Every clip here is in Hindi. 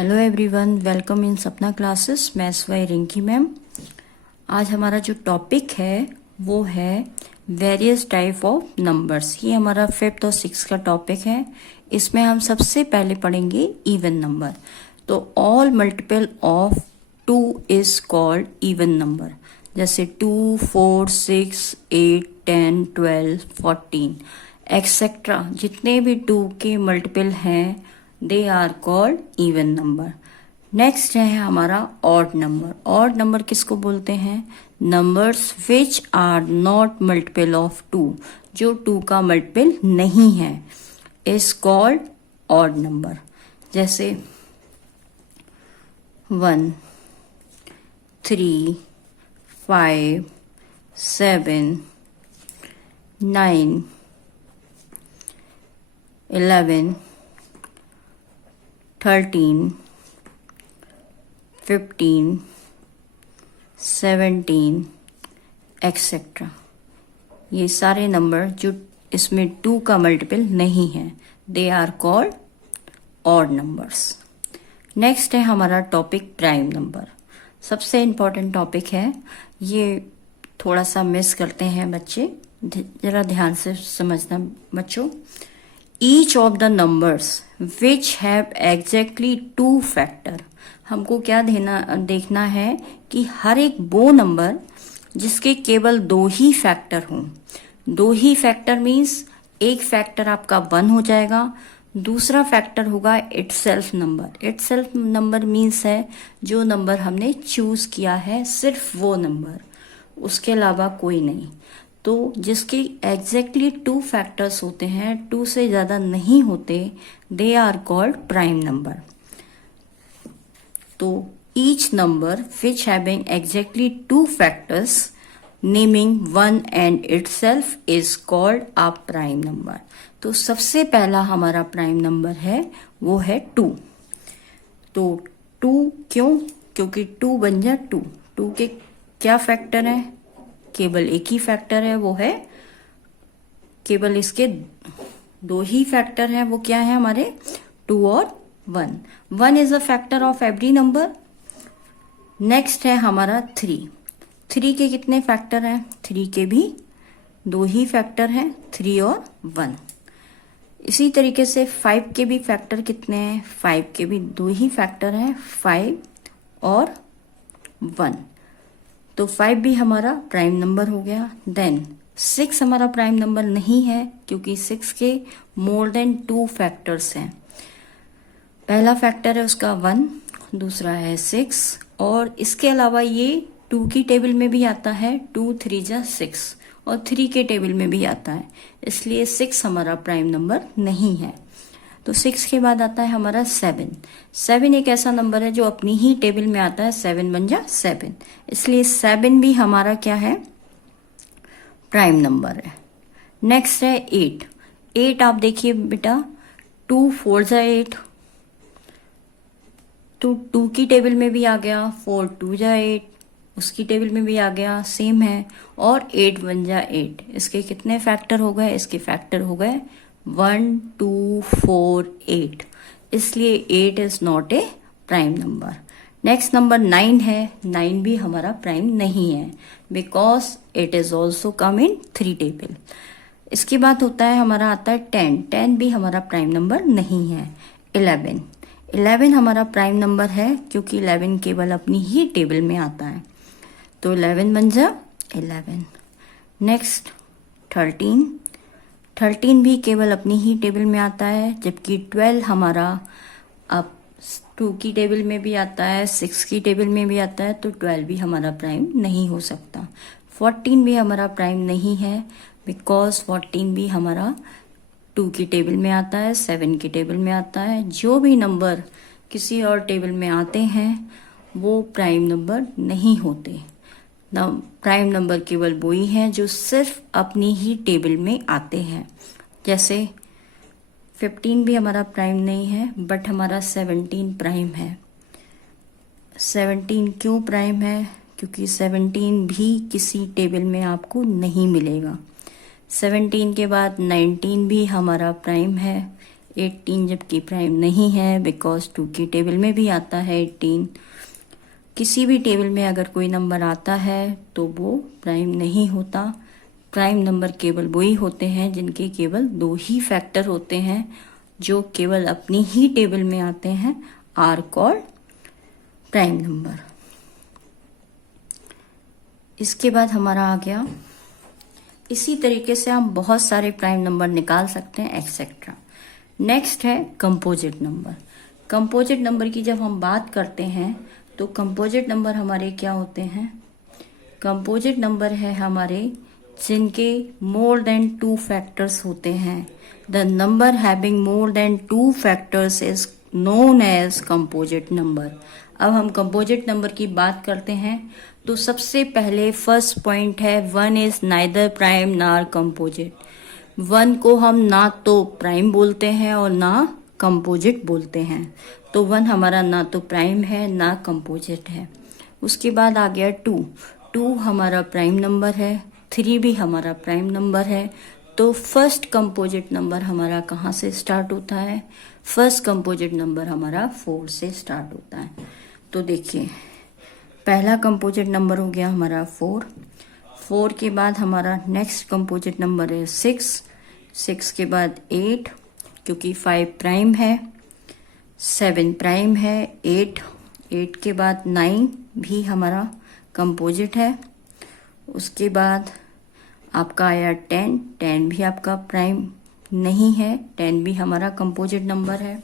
हेलो एवरीवन, वेलकम इन सपना क्लासेस। मैं स्वयं रिंकी मैम। आज हमारा जो टॉपिक है वो है वेरियस टाइप ऑफ नंबर्स। ये हमारा 5th और 6th का टॉपिक है। इसमें हम सबसे पहले पढ़ेंगे इवन नंबर। तो all multiple of 2 is called even number. जैसे 2, 4, 6, 8, 10, 12, 14 एक्सेट्रा जितने भी 2 के मल्टीपल हैं they are called even number. Next है हमारा ऑड नंबर। ऑड नंबर किसको बोलते हैं? Numbers which are not multiple of 2, जो 2 का मल्टीपल नहीं है, इज कॉल्ड ऑड नंबर। जैसे 1, 3, 5, 7, 9, 11, 13, 15, 17 एक्सेट्रा। ये सारे नंबर जो इसमें 2 का मल्टीपल नहीं है, they are called odd numbers. Next है हमारा टॉपिक प्राइम नंबर। सबसे इम्पोर्टेंट टॉपिक है। ये थोड़ा सा मिस करते हैं बच्चे, जरा ध्यान से समझना बच्चों। Each of the numbers which have exactly 2 factor. हमको क्या देखना है कि हर एक वो नंबर जिसके केवल 2 ही फैक्टर हों। 2 ही फैक्टर मीन्स एक फैक्टर आपका 1 हो जाएगा, दूसरा फैक्टर होगा itself number. Itself number means है जो नंबर हमने चूज किया है, सिर्फ वो नंबर, उसके अलावा कोई नहीं। तो जिसके एग्जैक्टली 2 फैक्टर्स होते हैं, 2 से ज्यादा नहीं होते, they are called prime number. तो each number which having exactly 2 factors naming 1 and itself is called a prime number. तो सबसे पहला हमारा प्राइम नंबर है वो है 2। तो 2 क्यों? क्योंकि 2 बन जा 2। 2 के क्या फैक्टर है? केवल एक ही फैक्टर है, वो है केवल इसके 2 ही फैक्टर है। वो क्या है हमारे? 2 और 1। 1 is a factor of every number. Next है हमारा 3। 3 के कितने फैक्टर हैं? 3 के भी 2 ही फैक्टर हैं, 3 और 1। इसी तरीके से 5 के भी फैक्टर कितने हैं? 5 के भी 2 ही फैक्टर हैं, 5 और 1। तो 5 भी हमारा प्राइम नंबर हो गया। देन 6 हमारा प्राइम नंबर नहीं है, क्योंकि 6 के मोर देन 2 फैक्टर्स हैं। पहला फैक्टर है उसका 1, दूसरा है 6, और इसके अलावा ये 2 की टेबल में भी आता है, 2 3 जा 6, और 3 के टेबल में भी आता है, इसलिए 6 हमारा प्राइम नंबर नहीं है। तो 6 के बाद आता है हमारा 7। 7 एक ऐसा नंबर है जो अपनी ही टेबल में आता है, 7 बन जा 7, इसलिए 7 भी हमारा क्या है? प्राइम नंबर है। नेक्स्ट है 8। 8 आप देखिए बेटा, 2 4 जा 8, तो 2 की टेबल में भी आ गया, 4 2 जा 8, उसकी टेबल में भी आ गया, सेम है। और 8 1 जा 8, इसके कितने फैक्टर हो गए? इसके फैक्टर हो गए 1 2 4 8, इसलिए 8 is not a prime number. Next number 9 है। 9 भी हमारा प्राइम नहीं है, because it is also come in 3 table. इसके बाद होता है हमारा आता है 10। 10 भी हमारा प्राइम नंबर नहीं है। 11 11 हमारा प्राइम नंबर है, क्योंकि 11 केवल अपनी ही टेबल में आता है, तो 11 बन जा 11। नेक्स्ट 13। 13 भी केवल अपनी ही टेबल में आता है, जबकि 12 हमारा अब 2 की टेबल में भी आता है, 6 की टेबल में भी आता है, तो 12 भी हमारा प्राइम नहीं हो सकता। 14 भी हमारा प्राइम नहीं है, बिकॉज 14 भी हमारा 2 की टेबल में आता है, 7 की टेबल में आता है। जो भी नंबर किसी और टेबल में आते हैं वो प्राइम नंबर नहीं होते। प्राइम नंबर केवल वो ही हैं जो सिर्फ अपनी ही टेबल में आते हैं। जैसे 15 भी हमारा प्राइम नहीं है, बट हमारा 17 प्राइम है। 17 क्यों प्राइम है? क्योंकि 17 भी किसी टेबल में आपको नहीं मिलेगा। 17 के बाद 19 भी हमारा प्राइम है, 18 जबकि प्राइम नहीं है, बिकॉज 2 की टेबल में भी आता है 18। किसी भी टेबल में अगर कोई नंबर आता है तो वो प्राइम नहीं होता। प्राइम नंबर केवल वही होते हैं जिनके केवल 2 ही फैक्टर होते हैं, जो केवल अपनी ही टेबल में आते हैं, आर कॉल्ड प्राइम नंबर। इसके बाद हमारा आ गया, इसी तरीके से हम बहुत सारे प्राइम नंबर निकाल सकते हैं एक्सेट्रा। नेक्स्ट है कंपोजिट नंबर। कंपोजिट नंबर की जब हम बात करते हैं तो कंपोजिट नंबर हमारे क्या होते हैं? कंपोजिट नंबर है हमारे जिनके मोर देन 2 फैक्टर्स होते हैं। The number having more than 2 factors is known as composite number. अब हम कंपोजिट नंबर की बात करते हैं तो सबसे पहले फर्स्ट पॉइंट है 1 इज नाइदर प्राइम नार कंपोजिट। 1 को हम ना तो प्राइम बोलते हैं और ना कंपोजिट बोलते हैं, तो 1 हमारा ना तो प्राइम है ना कंपोजिट है। उसके बाद आ गया 2 हमारा प्राइम नंबर है, 3 भी हमारा प्राइम नंबर है। तो फर्स्ट कंपोजिट नंबर हमारा कहाँ से स्टार्ट होता है? फर्स्ट कंपोजिट नंबर हमारा 4 से स्टार्ट होता है। तो देखिए, पहला कंपोजिट नंबर हो गया हमारा 4 के बाद हमारा नेक्स्ट कंपोजिट नंबर है 6 के बाद 8 क्योंकि 5 प्राइम है, 7 प्राइम है, 8 के बाद 9 भी हमारा कंपोजिट है। उसके बाद आपका आया 10 भी आपका प्राइम नहीं है, 10 भी हमारा कंपोजिट नंबर है।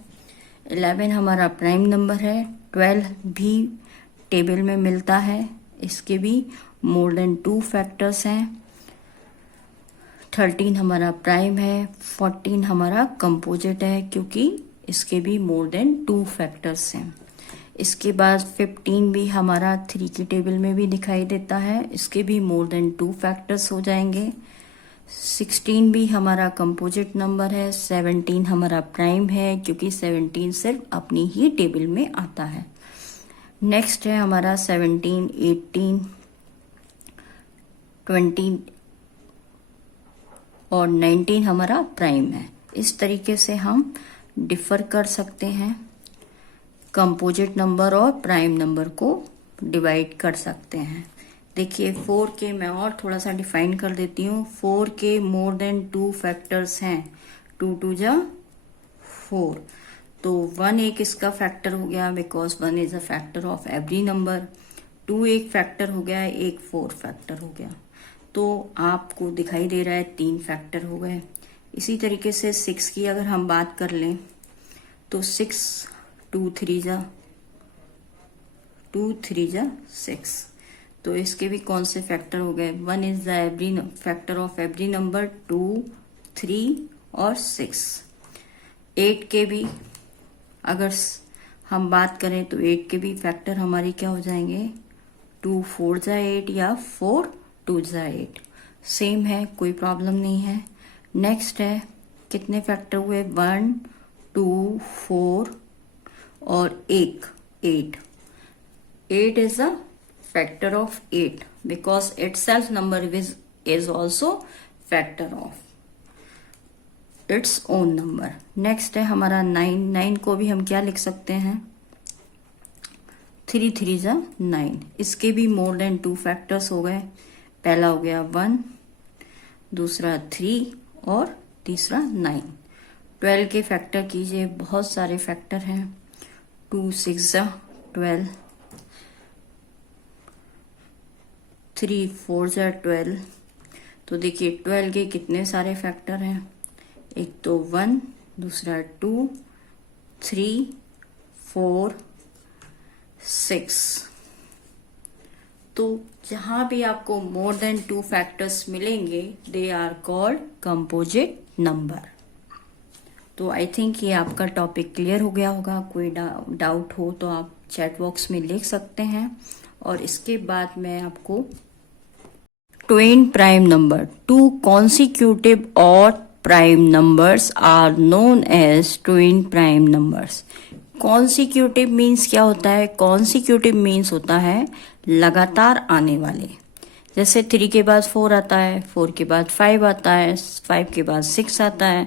11 हमारा प्राइम नंबर है, 12 भी टेबल में मिलता है, इसके भी मोर देन 2 फैक्टर्स हैं। 13 हमारा प्राइम है, 14 हमारा कंपोजिट है क्योंकि इसके भी मोर देन 2 फैक्टर्स हैं। इसके बाद 15 भी हमारा 3 की टेबल में भी दिखाई देता है, इसके भी मोर देन 2 फैक्टर्स हो जाएंगे। 16 भी हमारा कंपोजिट नंबर है, 17 हमारा प्राइम है क्योंकि 17 सिर्फ अपनी ही टेबल में आता है। नेक्स्ट है हमारा 17, 18, 20 और 19 हमारा प्राइम है। इस तरीके से हम डिफर कर सकते हैं, कंपोजिट नंबर और प्राइम नंबर को डिवाइड कर सकते हैं। देखिए 4 के मैं और थोड़ा सा डिफाइन कर देती हूँ। 4 के मोर देन 2 फैक्टर्स हैं, 2 2 जा 4, तो 1 एक इसका फैक्टर हो गया because 1 is a factor of every number. 2 एक फैक्टर हो गया, एक 4 फैक्टर हो गया, तो आपको दिखाई दे रहा है 3 फैक्टर हो गए। इसी तरीके से 6 की अगर हम बात कर लें तो 6 2 3 जा 6, तो इसके भी कौन से फैक्टर हो गए? 1 is the every factor of every number, 2 3 और 6। 8 के भी अगर हम बात करें तो 8 के भी फैक्टर हमारी क्या हो जाएंगे? 2 4 जा 8 या 4 2 जा 8, सेम है, कोई प्रॉब्लम नहीं है। नेक्स्ट है कितने फैक्टर हुए? 1 2 4 और 8 is a factor of 8 because itself number is also factor of its own number। Next है हमारा 9 को भी हम क्या लिख सकते हैं? 3 3 जा 9, इसके भी मोर देन 2 फैक्टर्स हो गए। पहला हो गया 1, दूसरा 3 और तीसरा 9। 12 के फैक्टर कीजिए, बहुत सारे फैक्टर हैं। 2 6 जा 12, 3 4 जा 12, तो देखिए 12 के कितने सारे फैक्टर हैं? एक तो 1, दूसरा 2 3 4 6। तो जहां भी आपको मोर देन 2 फैक्टर्स मिलेंगे they are called composite number. तो आई थिंक ये आपका टॉपिक क्लियर हो गया होगा। कोई डाउट हो तो आप चैट बॉक्स में लिख सकते हैं। और इसके बाद मैं आपको Twain prime number, 2 consecutive odd prime numbers are known as twin prime numbers। Consecutive means क्या होता है? कॉन्सिक्यूटिव मीन्स होता है लगातार आने वाले। जैसे 3 के बाद 4 आता है, 4 के बाद 5 आता है, 5 के बाद 6 आता है,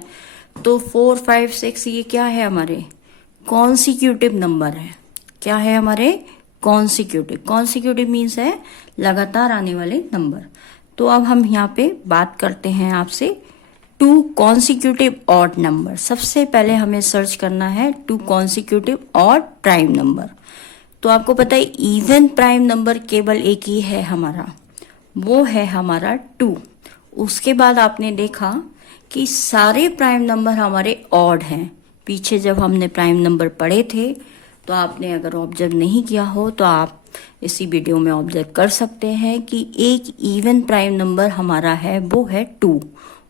तो 4 5 6 ये क्या है, हमारे कॉन्सिक्यूटिव नंबर है। क्या है हमारे कॉन्सिक्यूटिव। कॉन्सिक्यूटिव मीन्स है लगातार आने वाले नंबर। तो अब हम यहाँ पे बात करते हैं आपसे टू कॉन्सिक्यूटिव ऑड नंबर। सबसे पहले हमें सर्च करना है to consecutive odd prime number. तो आपको पता है इवन प्राइम नंबर केवल एक ही है हमारा, वो है हमारा 2। उसके बाद आपने देखा कि सारे प्राइम नंबर हमारे ऑड हैं। पीछे जब हमने प्राइम नंबर पढ़े थे तो आपने अगर ऑब्जर्व नहीं किया हो तो आप इसी वीडियो में ऑब्जर्व कर सकते हैं कि एक इवन प्राइम नंबर हमारा है वो है 2।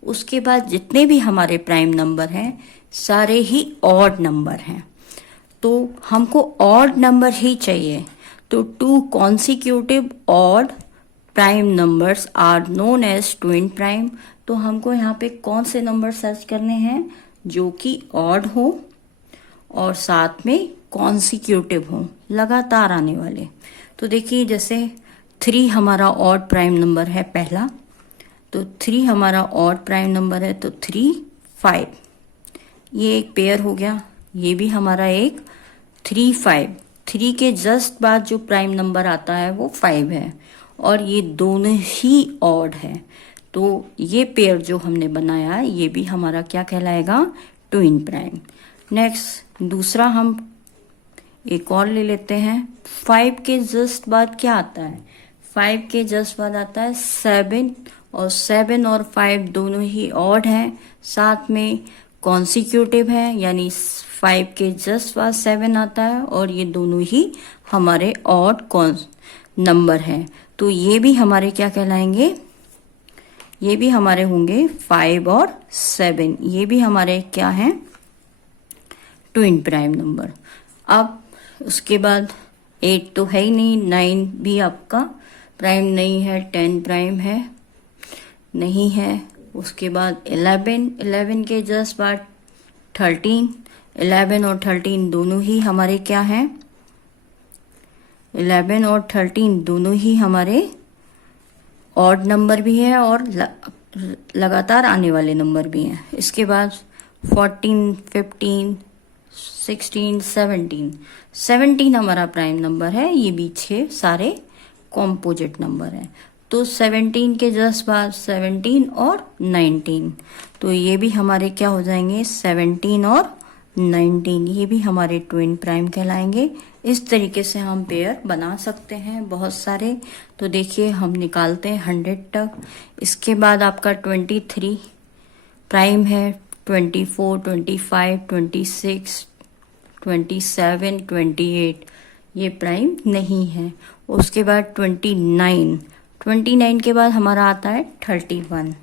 उसके बाद जितने भी हमारे प्राइम नंबर हैं सारे ही ऑड नंबर हैं। तो हमको ऑड नंबर ही चाहिए। तो two consecutive odd prime numbers are known as twin prime. तो हमको यहाँ पे कौन से नंबर सर्च करने हैं जो कि ऑड हो और साथ में कॉन्सिक्यूटिव हो, लगातार आने वाले। तो देखिए जैसे 3 हमारा ऑड प्राइम नंबर है पहला, तो 3 हमारा ऑड प्राइम नंबर है, तो 3 5 ये एक पेयर हो गया। ये भी हमारा एक 3 5। 3 के जस्ट बाद जो प्राइम नंबर आता है वो 5 है और ये दोनों ही ऑड है। तो ये पेयर जो हमने बनाया ये भी हमारा क्या कहलाएगा, ट्विन प्राइम। नेक्स्ट दूसरा हम एक और ले लेते हैं। 5 के जस्ट बाद क्या आता है, 5 के जस्ट बाद आता है 7 और 7 और 5 दोनों ही ऑड हैं, साथ में कॉन्सिक्यूटिव है, यानी 5 के जस्ट बाद 7 आता है और ये दोनों ही हमारे ऑड नंबर हैं। तो ये भी हमारे क्या कहलाएंगे, ये भी हमारे होंगे 5 और 7। ये भी हमारे क्या हैं, ट्विन प्राइम नंबर। अब उसके बाद 8 तो है ही नहीं, 9 भी आपका प्राइम नहीं है, 10 प्राइम है नहीं है। उसके बाद 11 के जस्ट बाद 13, 11 और 13 दोनों ही हमारे क्या हैं, 11 और 13 दोनों ही हमारे ऑड नंबर भी है और लगातार आने वाले नंबर भी हैं। इसके बाद 14, 15, 16, 17 हमारा प्राइम नंबर है। ये भी 6 सारे कॉम्पोजिट नंबर हैं। तो 17 के जस्ट बाद 17 और 19, तो ये भी हमारे क्या हो जाएंगे, 17 और 19, ये भी हमारे ट्विन प्राइम कहलाएंगे। इस तरीके से हम पेयर बना सकते हैं बहुत सारे। तो देखिए हम निकालते हैं 100 तक। इसके बाद आपका 23 प्राइम है, 24, 25, 26, 27, 28 ये प्राइम नहीं है। उसके बाद 29 के बाद हमारा आता है 31।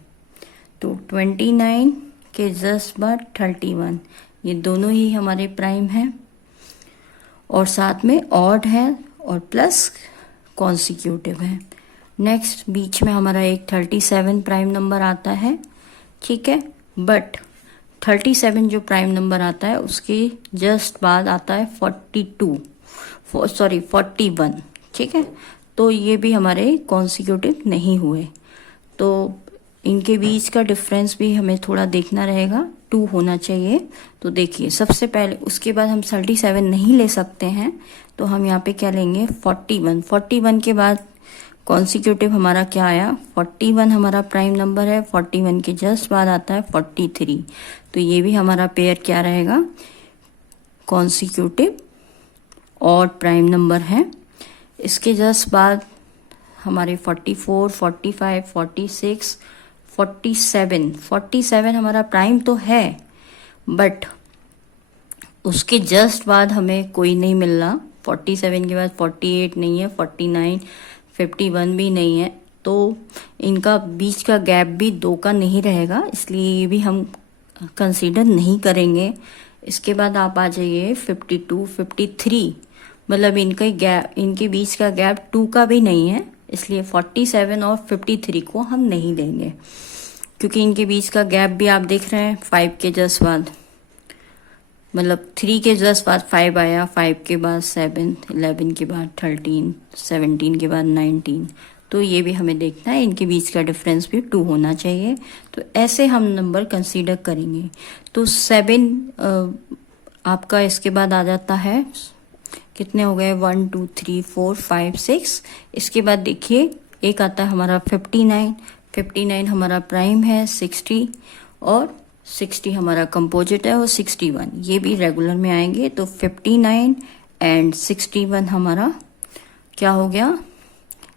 तो 29 के जस्ट बाद 31 ये दोनों ही हमारे प्राइम हैं और साथ में ऑड है और प्लस कॉन्सिक्यूटिव है। नेक्स्ट बीच में हमारा एक 37 प्राइम नंबर आता है, ठीक है। बट 37 जो प्राइम नंबर आता है उसके जस्ट बाद आता है 41, ठीक है। तो ये भी हमारे कॉन्सिक्यूटिव नहीं हुए। तो इनके बीच का डिफरेंस भी हमें थोड़ा देखना रहेगा, 2 होना चाहिए। तो देखिए सबसे पहले, उसके बाद हम 37 नहीं ले सकते हैं तो हम यहाँ पे क्या लेंगे, 41 के बाद कॉन्सिक्यूटिव हमारा क्या आया, 41 हमारा प्राइम नंबर है। 41 के जस्ट बाद आता है 43, तो ये भी हमारा पेयर क्या रहेगा, कॉन्सिक्यूटिव ऑड प्राइम नंबर है। इसके जस्ट बाद हमारे 44, 45, 46, 47 हमारा प्राइम तो है, बट उसके जस्ट बाद हमें कोई नहीं मिल रहा। 47 के बाद 48 नहीं है, 49, 51 भी नहीं है। तो इनका बीच का गैप भी 2 का नहीं रहेगा, इसलिए ये भी हम कंसीडर नहीं करेंगे। इसके बाद आप आ जाइए 52, 53, मतलब इनके बीच का गैप 2 का भी नहीं है, इसलिए 47 और 53 को हम नहीं लेंगे, क्योंकि इनके बीच का गैप भी आप देख रहे हैं 5 के जस्ट बाद, मतलब 3 के जस्ट बाद 5 आया, 5 के बाद 7, 11 के बाद 13, 17 के बाद 19, तो ये भी हमें देखना है, इनके बीच का डिफरेंस भी 2 होना चाहिए। तो ऐसे हम नंबर कंसीडर करेंगे। तो 7 आपका इसके बाद आ जाता है, कितने हो गए, 1 2 3 4 5 6। इसके बाद देखिए एक आता है हमारा 59। 59 हमारा प्राइम है, 60 और 60 हमारा कंपोजिट है और 61 ये भी रेगुलर में आएंगे। तो 59 एंड 61 हमारा क्या हो गया,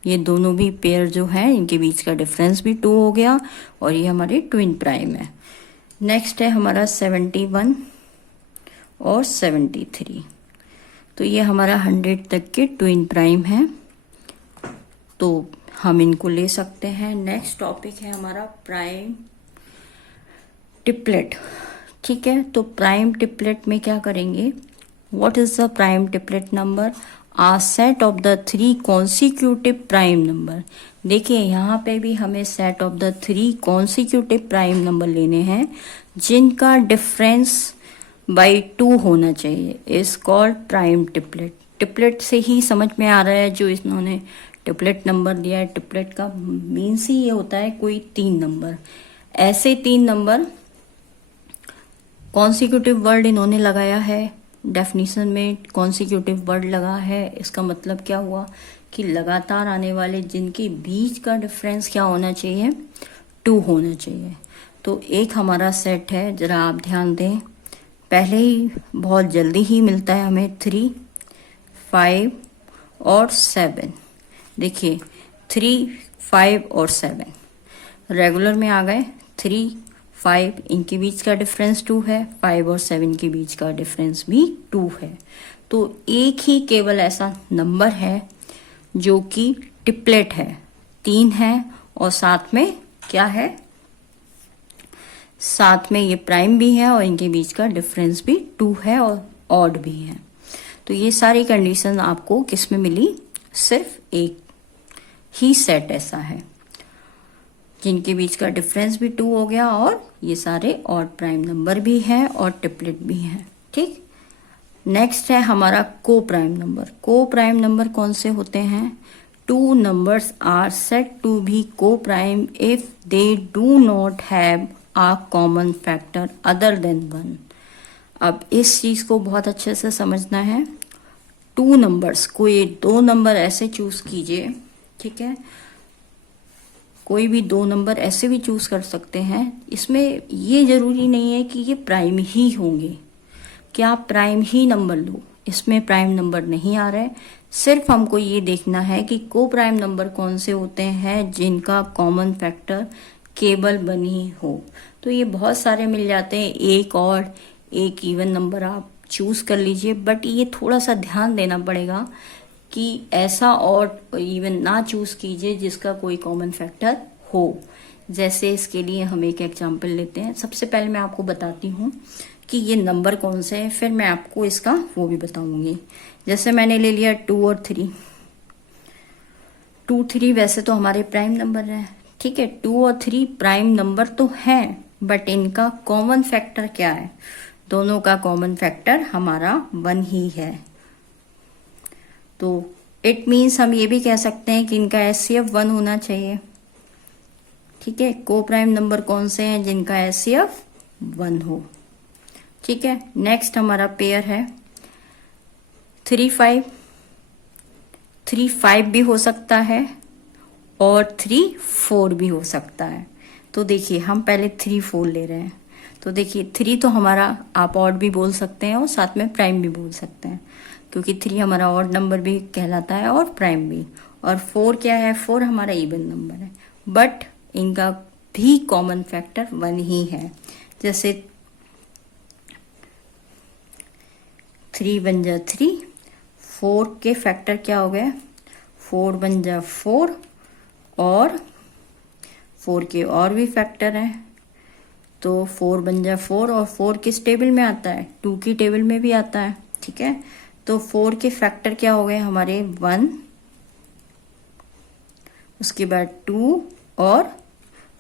ये दोनों भी पेयर जो है इनके बीच का डिफरेंस भी 2 हो गया और ये हमारे ट्विन प्राइम है। नेक्स्ट है हमारा 71 और 73। तो ये हमारा 100 तक के ट्विन प्राइम है, तो हम इनको ले सकते हैं। नेक्स्ट टॉपिक है हमारा प्राइम ट्रिपलेट। ठीक है, तो प्राइम ट्रिपलेट में क्या करेंगे, what is the prime triplet number, a set of the 3 consecutive prime number. देखिए यहाँ पे भी हमें set of the 3 consecutive prime number लेने हैं जिनका डिफरेंस बाई 2 होना चाहिए, is called prime triplet. Triplet से ही समझ में आ रहा है जो इन्होंने ट्रिपलेट नंबर दिया है, ट्रिपलेट का मीन्स ही ये होता है कोई 3 नंबर, ऐसे 3 नंबर कॉन्सिक्यूटिव वर्ड इन्होंने लगाया है। डेफिनेशन में कॉन्सिक्यूटिव वर्ड लगा है, इसका मतलब क्या हुआ कि लगातार आने वाले जिनके बीच का डिफरेंस क्या होना चाहिए, 2 होना चाहिए। तो एक हमारा सेट है, जरा आप ध्यान दें, पहले ही बहुत जल्दी ही मिलता है हमें 3 5 और 7। देखिए 3 5 और 7 रेगुलर में आ गए। 3 5 इनके बीच का डिफरेंस 2 है, 5 और 7 के बीच का डिफरेंस भी 2 है। तो एक ही केवल ऐसा नंबर है जो कि ट्रिपलेट है, 3 है और साथ में क्या है, साथ में ये प्राइम भी है और इनके बीच का डिफरेंस भी 2 है और ऑड भी है। तो ये सारी कंडीशन आपको किस में मिली, सिर्फ एक ही सेट ऐसा है जिनके बीच का डिफरेंस भी 2 हो गया और ये सारे ऑड प्राइम नंबर भी हैं और ट्रिपलेट भी हैं। ठीक, नेक्स्ट है हमारा coprime number. Coprime number कौन से होते हैं, 2 numbers are said to be coprime if they do not have a common factor other than 1। अब इस चीज को बहुत अच्छे से समझना है। 2 नंबर्स, कोई 2 नंबर ऐसे चूज कीजिए, ठीक है, कोई भी 2 नंबर ऐसे भी चूज कर सकते हैं, इसमें ये जरूरी नहीं है कि ये प्राइम ही होंगे, कि आप प्राइम ही नंबर लो, इसमें प्राइम नंबर नहीं आ रहा है। सिर्फ हमको ये देखना है कि को प्राइम नंबर कौन से होते हैं जिनका कॉमन फैक्टर केवल 1 ही हो। तो ये बहुत सारे मिल जाते हैं, एक ऑड एक इवन नंबर आप चूज कर लीजिए, बट ये थोड़ा सा ध्यान देना पड़ेगा कि ऐसा ऑड इवन ना चूज कीजिए जिसका कोई कॉमन फैक्टर हो। जैसे इसके लिए हम एक एग्जांपल लेते हैं। सबसे पहले मैं आपको बताती हूँ कि ये नंबर कौन से हैं, फिर मैं आपको इसका वो भी बताऊंगी। जैसे मैंने ले लिया 2 और 3। 2 3 वैसे तो हमारे प्राइम नंबर हैं, ठीक है, 2 और 3 प्राइम नंबर तो हैं, बट इनका कॉमन फैक्टर क्या है, दोनों का कॉमन फैक्टर हमारा 1 ही है। तो इट मीन्स हम ये भी कह सकते हैं कि इनका HCF 1 होना चाहिए। ठीक है, को प्राइम नंबर कौन से हैं जिनका HCF 1 हो। ठीक है, नेक्स्ट हमारा पेयर है 3 5। 3 5 भी हो सकता है और 3 4 भी हो सकता है। तो देखिए हम पहले 3 4 ले रहे हैं। तो देखिए 3 तो हमारा आप ऑड भी बोल सकते हैं और साथ में प्राइम भी बोल सकते हैं, क्योंकि 3 हमारा ऑड नंबर भी कहलाता है और प्राइम भी। और 4 क्या है, 4 हमारा इवन नंबर है, बट इनका भी कॉमन फैक्टर 1 ही है। जैसे 3 बन जा 3, 4 के फैक्टर क्या हो गए, 4 बन जा 4 और 4 के और भी फैक्टर हैं, तो 4 बन जा 4 और 4 किस टेबल में आता है, 2 की टेबल में भी आता है। ठीक है, तो 4 के फैक्टर क्या हो गए हमारे 1, उसके बाद 2 और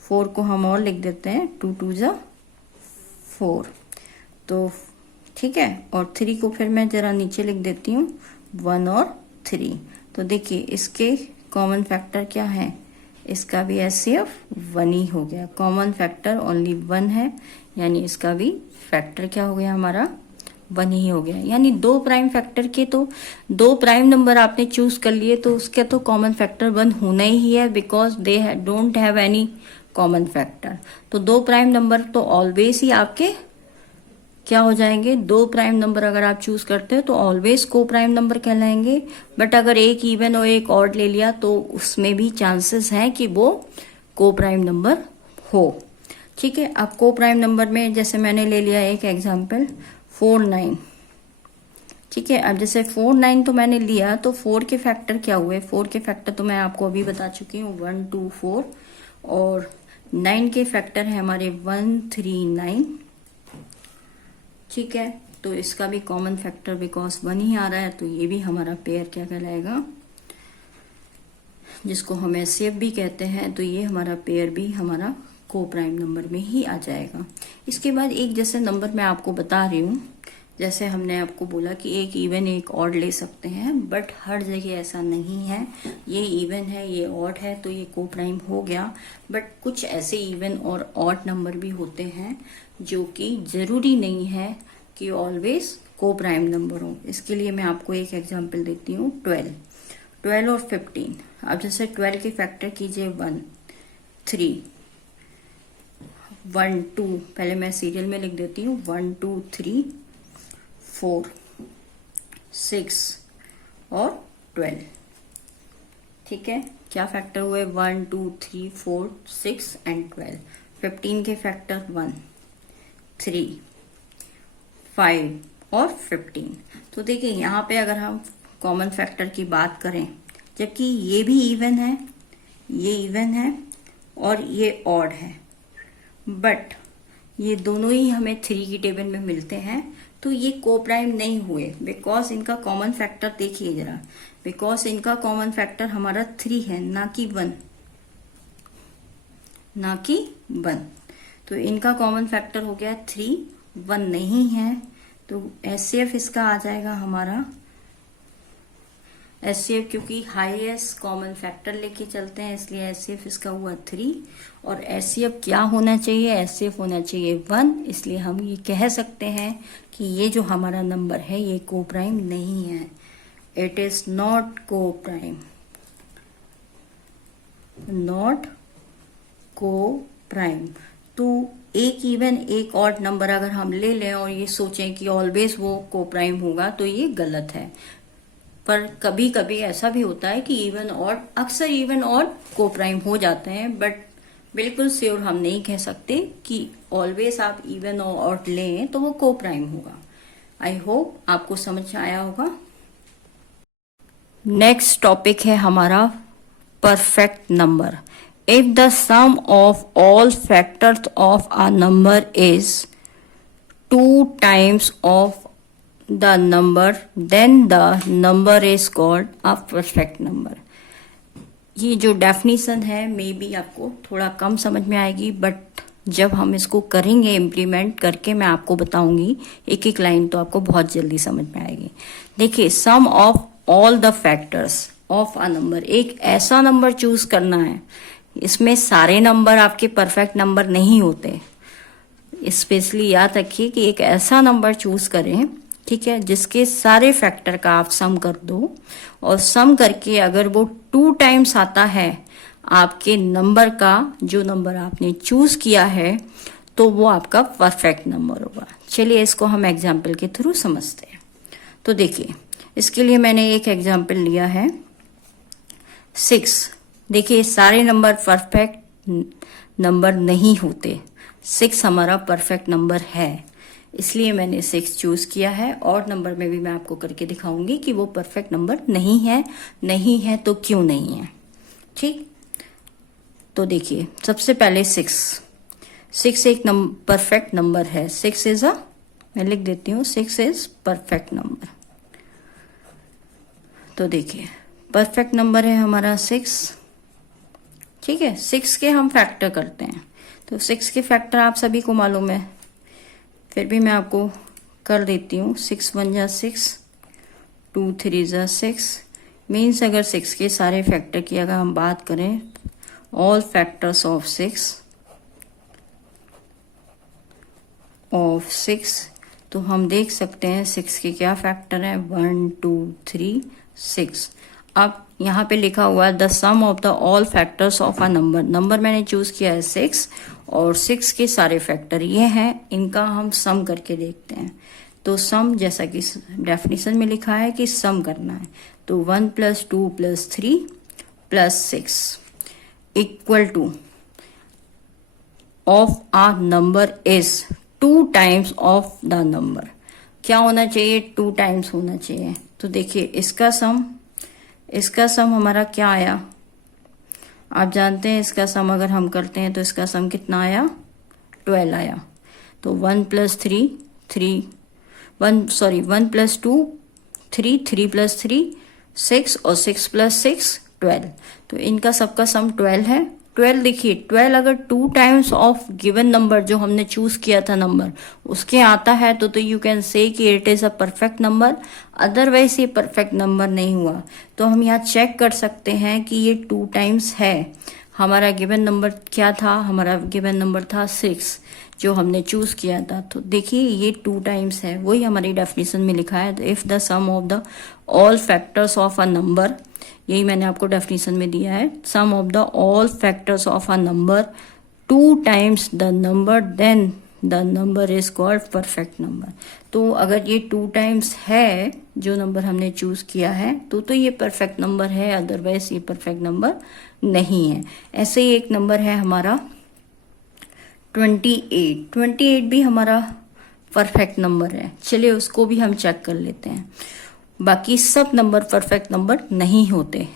4 को हम और लिख देते हैं 2 2 जा 4। तो ठीक है, और 3 को फिर मैं जरा नीचे लिख देती हूँ 1 और 3। तो देखिए इसके कॉमन फैक्टर क्या है, इसका भी HCF 1 ही हो गया। कॉमन फैक्टर ओनली 1 है, यानी इसका भी फैक्टर क्या हो गया हमारा, 1 ही हो गया। यानी 2 प्राइम फैक्टर के तो 2 प्राइम नंबर आपने चूज कर लिए तो उसका तो कॉमन फैक्टर 1 होना ही है, because they don't have any common factor. तो 2 प्राइम नंबर तो ऑलवेज ही आपके क्या हो जाएंगे, 2 प्राइम नंबर अगर आप चूज करते हो तो ऑलवेज को प्राइम नंबर कहलाएंगे। बट अगर एक इवन और एक ऑड ले लिया तो उसमें भी चांसेस हैं कि वो को प्राइम नंबर हो। ठीक है, अब को प्राइम नंबर में जैसे मैंने ले लिया एक एग्जांपल 4 9। ठीक है, अब जैसे 4 9 तो मैंने लिया तो 4 के फैक्टर क्या हुए, 4 के फैक्टर तो मैं आपको अभी बता चुकी हूँ 1 2 4, और 9 के फैक्टर है हमारे 1 3 9। ठीक है, तो इसका भी कॉमन फैक्टर बिकॉज 1 ही आ रहा है, तो ये भी हमारा पेयर क्या कहलाएगा, जिसको हम HCF भी कहते हैं। तो ये हमारा पेयर भी हमारा को प्राइम नंबर में ही आ जाएगा। इसके बाद एक जैसे नंबर मैं आपको बता रही हूँ, जैसे हमने आपको बोला कि एक इवन एक ऑड ले सकते हैं, बट हर जगह ऐसा नहीं है। ये इवन है ये ऑड है तो ये को प्राइम हो गया, बट कुछ ऐसे इवन और ऑड नंबर भी होते हैं जो कि जरूरी नहीं है कि ऑलवेज को प्राइम नंबर हो। इसके लिए मैं आपको एक एग्जांपल देती हूँ 12 और 15। अब जैसे 12 के फैक्टर कीजिए 1 3 1 2, पहले मैं सीरियल में लिख देती हूँ 1 2 3 4 6 और 12। ठीक है, क्या फैक्टर हुए 1 2 3 4 6 एंड 12। 15 के फैक्टर 1 3 5 और 15। तो देखिए यहाँ पे अगर हम कॉमन फैक्टर की बात करें, जबकि ये भी इवन है, ये इवन है और ये ऑड है, बट ये दोनों ही हमें 3 की टेबल में मिलते हैं, तो ये को प्राइम नहीं हुए बिकॉज इनका कॉमन फैक्टर देखिए जरा, बिकॉज इनका कॉमन फैक्टर हमारा 3 है ना कि 1, ना कि 1। तो इनका कॉमन फैक्टर हो गया 3, 1 नहीं है, तो HCF इसका आ जाएगा हमारा HCF, क्योंकि हाईएस्ट कॉमन फैक्टर लेके चलते हैं इसलिए HCF इसका हुआ 3। और HCF क्या होना चाहिए, HCF होना चाहिए 1, इसलिए हम ये कह सकते हैं कि ये जो हमारा नंबर है ये को प्राइम नहीं है, इट इज नॉट को प्राइम, नॉट को प्राइम। तो एक इवन एक ऑड नंबर अगर हम ले लें और ये सोचें कि ऑलवेज वो को प्राइम होगा तो ये गलत है। पर कभी कभी ऐसा भी होता है कि इवन ऑड, अक्सर इवन ऑड को प्राइम हो जाते हैं, बट बिल्कुल श्योर हम नहीं कह सकते कि ऑलवेज आप इवन और ऑड लें तो वो को प्राइम होगा। आई होप आपको समझ आया होगा। नेक्स्ट टॉपिक है हमारा perfect number. If the sum of all factors of a number is 2 times of the number, then the number is called a perfect number। ये जो डेफिनेशन है मे बी आपको थोड़ा कम समझ में आएगी, बट जब हम इसको करेंगे इम्प्लीमेंट करके मैं आपको बताऊंगी एक एक लाइन, तो आपको बहुत जल्दी समझ में आएगी। देखिए, sum of all the factors of a number, एक ऐसा नंबर चूज करना है, इसमें सारे नंबर आपके परफेक्ट नंबर नहीं होते, स्पेशली याद रखिए कि एक ऐसा नंबर चूज करें, ठीक है, जिसके सारे फैक्टर का आप सम कर दो, और सम करके अगर वो 2 टाइम्स आता है आपके नंबर का, जो नंबर आपने चूज किया है, तो वो आपका परफेक्ट नंबर होगा। चलिए इसको हम एग्जाम्पल के थ्रू समझते हैं। तो देखिए, इसके लिए मैंने एक एग्जाम्पल लिया है 6। देखिए, सारे नंबर परफेक्ट नंबर नहीं होते, 6 हमारा परफेक्ट नंबर है, इसलिए मैंने 6 चूज किया है। और नंबर में भी मैं आपको करके दिखाऊंगी कि वो परफेक्ट नंबर नहीं है, नहीं है तो क्यों नहीं है। ठीक, तो देखिए सबसे पहले 6 एक परफेक्ट नंबर है। 6 इज अ, मैं लिख देती हूँ 6 इज परफेक्ट नंबर। तो देखिए परफेक्ट नंबर है हमारा 6। ठीक है, 6 के हम फैक्टर करते हैं, तो 6 के फैक्टर आप सभी को मालूम है, फिर भी मैं आपको कर देती हूँ। 6 1 जा 6, 2 3 जा 6, मीन्स अगर 6 के सारे फैक्टर की अगर हम बात करें, ऑल फैक्टर्स ऑफ 6 तो हम देख सकते हैं 6 के क्या फैक्टर हैं, 1 2 3 6। अब यहाँ पे लिखा हुआ है the sum of the all factors of a number. Number मैंने चूज किया है 6 और 6 के सारे फैक्टर ये हैं, इनका हम सम करके देखते हैं। तो सम जैसा कि डेफिनेशन में लिखा है कि सम करना है, तो 1 + 2 + 3 + 6 equal to of a number is 2 times of the number. क्या होना चाहिए, 2 टाइम्स होना चाहिए। तो देखिए इसका सम हमारा क्या आया, आप जानते हैं इसका सम अगर हम करते हैं तो इसका सम कितना आया, 12 आया। तो 1 + 3 3 1 + 2 3 3 + 3 6 और 6 + 6 12। तो इनका सबका सम 12 है। 12 देखिए 12 अगर 2 टाइम्स ऑफ गिवन नंबर जो हमने चूज किया था नंबर उसके आता है तो यू कैन से कि it is a perfect number. Otherwise ये परफेक्ट नंबर नहीं हुआ। तो हम यहाँ चेक कर सकते हैं कि ये 2 टाइम्स है। हमारा गिवन नंबर क्या था, हमारा गिवन नंबर था 6 जो हमने चूज किया था। तो देखिए ये 2 टाइम्स है, वही हमारी डेफिनेशन में लिखा है, if the sum of the all factors of a number, यही मैंने आपको डेफिनेशन में दिया है, sum of the all factors of a number 2 times the number then the number is called perfect number. तो अगर ये 2 टाइम्स है जो नंबर हमने चूज किया है तो ये परफेक्ट नंबर है, अदरवाइज ये परफेक्ट नंबर नहीं है। ऐसे ही एक नंबर है हमारा 28 भी हमारा परफेक्ट नंबर है। चलिए उसको भी हम चेक कर लेते हैं। बाकी सब नंबर परफेक्ट नंबर नहीं होते,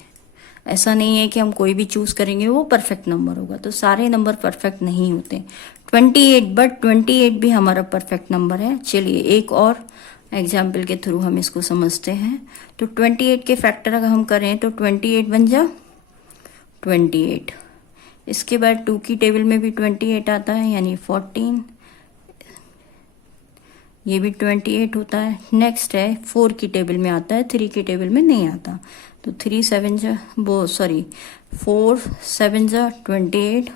ऐसा नहीं है कि हम कोई भी चूज करेंगे वो परफेक्ट नंबर होगा, तो सारे नंबर परफेक्ट नहीं होते। 28 भी हमारा परफेक्ट नंबर है। चलिए एक और एग्जाम्पल के थ्रू हम इसको समझते हैं। तो 28 के फैक्टर अगर हम करें तो 28 बन जा 28। इसके बाद 2 की टेबल में भी 28 आता है यानी 14, ये भी 28 होता है। नेक्स्ट है 4 की टेबल में आता है, 3 की टेबल में नहीं आता। तो 4 7 जा 28।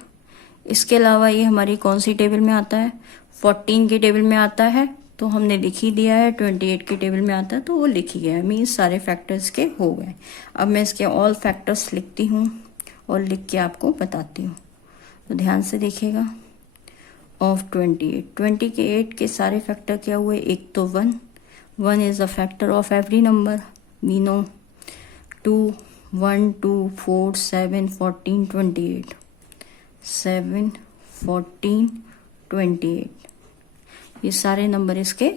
इसके अलावा ये हमारी कौन सी टेबल में आता है, 14 की टेबल में आता है। तो हमने लिख ही दिया है 28 की टेबल में आता है तो वो लिख ही गया, मीन्स सारे फैक्टर्स के हो गए। अब मैं इसके ऑल फैक्टर्स लिखती हूँ और लिख के आपको बताती हूँ, तो ध्यान से देखिएगा। ऑफ 20 के 8 के सारे फैक्टर क्या हुए, एक तो 1 is a factor of every number, we know. 2 1 2 4 7 14 28 7 14 28 ये सारे नंबर इसके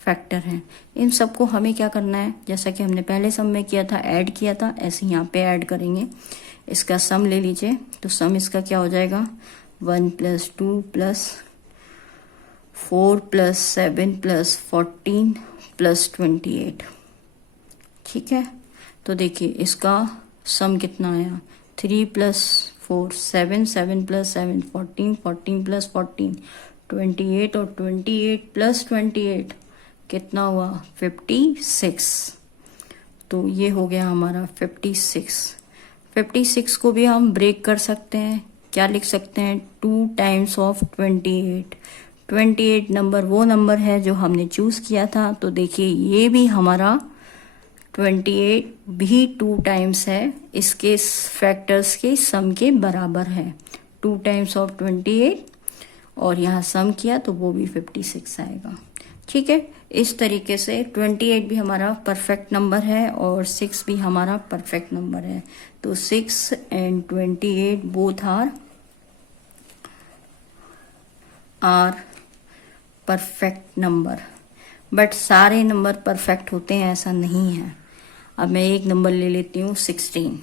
फैक्टर हैं। इन सबको हमें क्या करना है, जैसा कि हमने पहले सम में किया था, ऐड किया था, ऐसे यहाँ पे ऐड करेंगे। इसका सम ले लीजिए, तो सम इसका क्या हो जाएगा, 1 + 2 + 4 + 7 + 14 + 28। ठीक है, तो देखिए इसका सम कितना आया, 3 + 4 7 7 + 7 14 14 + 14 28 और 28 + 28 कितना हुआ, 56। तो ये हो गया हमारा 56 को भी हम ब्रेक कर सकते हैं, क्या लिख सकते हैं, 2 टाइम्स ऑफ 28 नंबर वो नंबर है जो हमने चूज किया था। तो देखिए ये भी हमारा 28 भी 2 टाइम्स है, इसके फैक्टर्स के सम के बराबर है, 2 टाइम्स ऑफ 28 और यहाँ सम किया तो वो भी 56 आएगा। ठीक है, इस तरीके से 28 भी हमारा परफेक्ट नंबर है और 6 भी हमारा परफेक्ट नंबर है। तो 6 and 28 both are perfect number. But सारे नंबर परफेक्ट होते हैं ऐसा नहीं है। अब मैं एक नंबर ले लेती हूँ 16।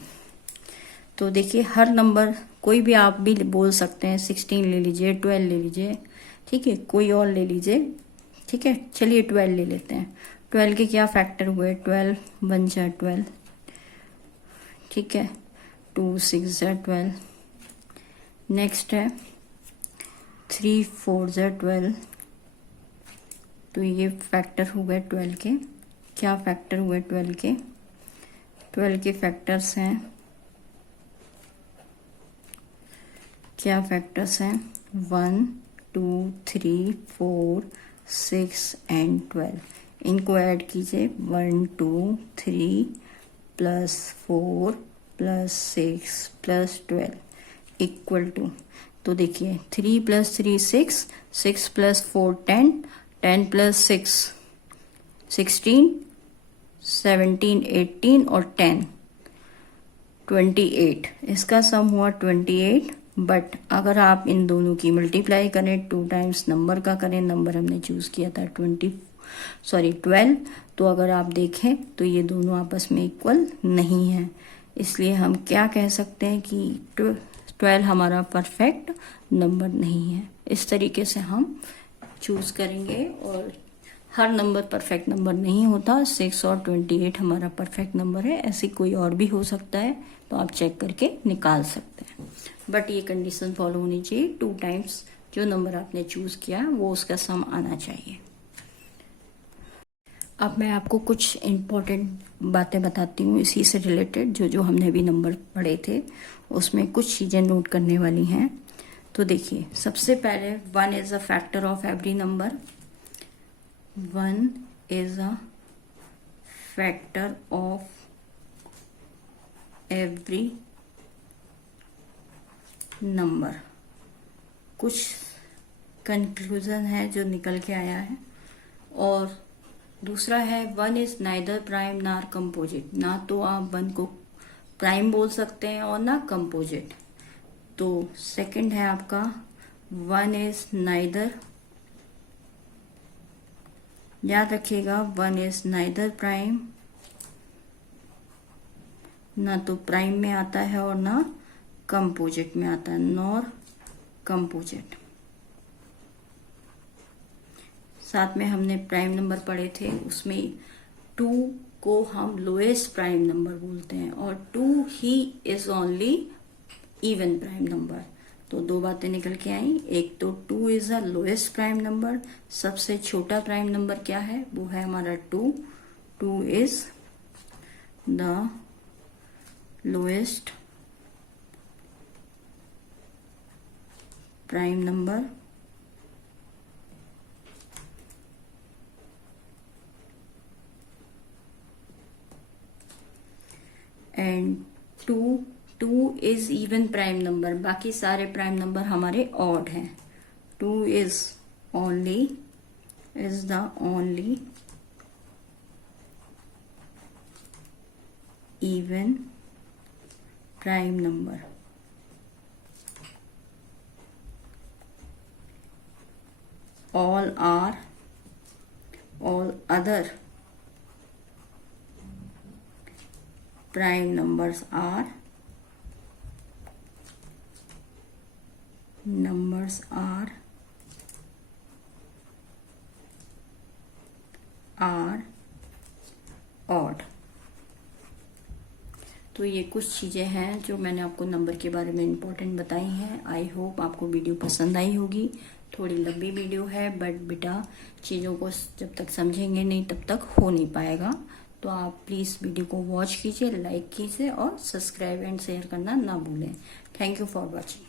तो देखिए हर नंबर कोई भी आप भी बोल सकते हैं, 16 ले लीजिए, 12 ले लीजिए, ठीक है, कोई और ले लीजिए। ठीक है, चलिए 12 ले लेते हैं। 12 के क्या फैक्टर हुए, 12 1 जा 12, ठीक है, 2 6 जा 12। नेक्स्ट है 3 4 जा 12। तो ये फैक्टर हो गए 12 के, क्या फैक्टर हुए 12 के, 12 के फैक्टर्स हैं, क्या फैक्टर्स हैं? 1, 2, 3, 4, 6 एंड 12। इनको ऐड कीजिए, 1, 2, 3 plus 4 plus 6 plus 12 equal to, तो देखिए 3 प्लस 3 6, 6 प्लस 4 10, 10 प्लस 6 16, 17 18 और 10 28। इसका सम हुआ 28। बट अगर आप इन दोनों की मल्टीप्लाई करें, 2 टाइम्स नंबर का करें, नंबर हमने चूज किया था 12, तो अगर आप देखें तो ये दोनों आपस में इक्वल नहीं है। इसलिए हम क्या कह सकते हैं कि 12 हमारा परफेक्ट नंबर नहीं है। इस तरीके से हम चूज करेंगे, और हर नंबर परफेक्ट नंबर नहीं होता। 6 और 28 हमारा परफेक्ट नंबर है, ऐसी कोई और भी हो सकता है, तो आप चेक करके निकाल सकते हैं। बट ये कंडीशन फॉलो होनी चाहिए, 2 टाइम्स जो नंबर आपने चूज किया वो उसका सम आना चाहिए। अब मैं आपको कुछ इम्पोर्टेंट बातें बताती हूँ इसी से रिलेटेड, जो हमने अभी नंबर पढ़े थे उसमें कुछ चीजें नोट करने वाली हैं। तो देखिए, सबसे पहले 1 is a factor of every number. 1 is a factor of every number। कुछ कंक्लूजन है जो निकल के आया है। और दूसरा है 1 is neither prime nor composite। ना तो आप 1 को प्राइम बोल सकते हैं और ना कंपोजिट। तो सेकंड है आपका 1 is neither, याद रखिएगा 1 is neither प्राइम, ना तो प्राइम में आता है और ना कंपोजिट में आता है, नॉर कंपोजिट। साथ में हमने प्राइम नंबर पढ़े थे, उसमें 2 को हम लोएस्ट प्राइम नंबर बोलते हैं और 2 he is only even prime number. तो 2 बातें निकल के आई। एक तो 2 is a lowest prime number, सबसे छोटा प्राइम नंबर क्या है? वो है हमारा 2। 2 is the lowest prime number and 2 is even prime number. बाकी सारे प्राइम नंबर हमारे ऑड हैं। 2 is the only even prime number. all other prime numbers are odd। तो ये कुछ चीजें हैं जो मैंने आपको नंबर के बारे में इम्पोर्टेंट बताई हैं। आई होप आपको वीडियो पसंद आई होगी। थोड़ी लंबी वीडियो है, बट बेटा चीज़ों को जब तक समझेंगे नहीं तब तक हो नहीं पाएगा। तो आप प्लीज़ वीडियो को वॉच कीजिए, लाइक कीजिए और सब्सक्राइब एंड शेयर करना ना भूलें। Thank you for watching.